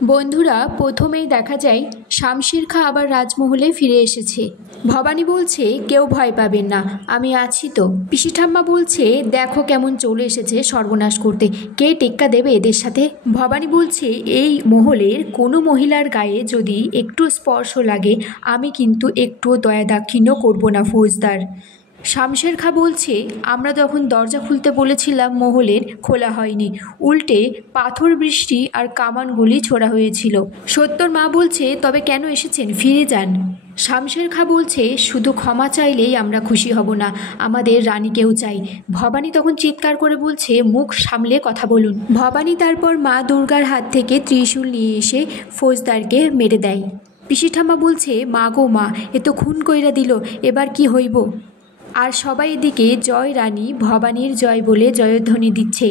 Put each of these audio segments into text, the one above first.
বন্ধুরা, প্রথমেই দেখা যায় শামশের খাঁ আবার রাজমহলে ফিরে এসেছে। ভবানী বলছে, কেউ ভয় পাবেন না, আমি আছি তো। পিসি ঠাম্মা বলছে, দেখো কেমন চলে এসেছে সর্বনাশ করতে, কে টেক্কা দেবে এদের সাথে। ভবানী বলছে, এই মহলের কোনো মহিলার গায়ে যদি একটু স্পর্শ লাগে আমি কিন্তু একটুও দয়া দাক্ষিণ্য করব না ফৌজদার। শামশের খাঁ বলছে, আমরা যখন দরজা খুলতে বলেছিলাম মহলের, খোলা হয়নি, উল্টে পাথর বৃষ্টি আর কামানগুলি ছোড়া হয়েছিল। সত্যর মা বলছে, তবে কেন এসেছেন, ফিরে যান। শামশের খাঁ বলছে, শুধু ক্ষমা চাইলেই আমরা খুশি হব না, আমাদের রানীকেও চাই। ভবানী তখন চিৎকার করে বলছে, মুখ সামলে কথা বলুন। ভবানী তারপর মা দুর্গার হাত থেকে ত্রিশূল নিয়ে এসে ফৌজদারকে মেরে দেয়। পিসি ঠাম্মা বলছে, মা গো মা, এ তো খুন কইরা দিল, এবার কি হইব। আর সবাই এদিকে জয় রানী ভবানীর জয় বলে জয়ধ্বনি দিচ্ছে।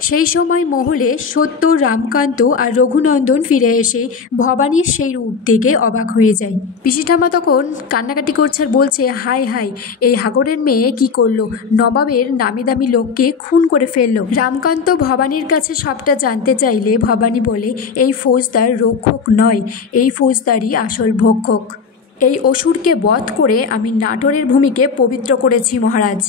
সেই সময় মহলে সত্য, রামকান্ত আর রঘুনন্দন ফিরে এসে ভবানীর সেই রূপ দেখে অবাক হয়ে যায়। পিসি ঠাম্মা তখন কান্নাকাটি করছে আর বলছে, হাই হাই, এই হাগরের মেয়ে কি করলো, নবাবের নামি দামি লোককে খুন করে ফেললো। রামকান্ত ভবানীর কাছে সবটা জানতে চাইলে ভবানী বলে, এই ফৌজদার রক্ষক নয়, এই ফৌজদারই আসল ভক্ষক। এই অসুরকে বধ করে আমি নাটোরের ভূমিকে পবিত্র করেছি মহারাজ,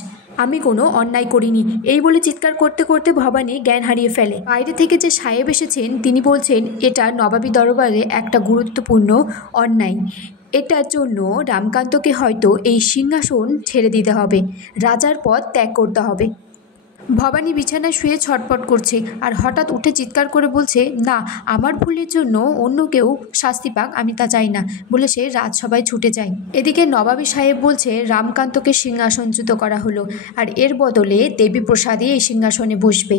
আমি কোনো অন্যায় করিনি। এই বলে চিৎকার করতে করতে ভবানী জ্ঞান হারিয়ে ফেলে। বাইরে থেকে যে সাহেব এসেছেন তিনি বলছেন, এটা নবাবী দরবারে একটা গুরুত্বপূর্ণ অন্যায়, এটার জন্য রামকান্তকে হয়তো এই সিংহাসন ছেড়ে দিতে হবে, রাজার পদ ত্যাগ করতে হবে। ভবানী বিছানায় শুয়ে ছটপট করছে আর হঠাৎ উঠে চিৎকার করে বলছে, না, আমার ভুলের জন্য অন্য কেউ শাস্তি পাক, আমি তা চাই না, বলে সে রাজসভায় ছুটে যায়। এদিকে নবাবী সাহেব বলছে, রামকান্তকে সিংহাসনচ্যুত করা হলো আর এর বদলে দেবী প্রসাদই এই সিংহাসনে বসবে।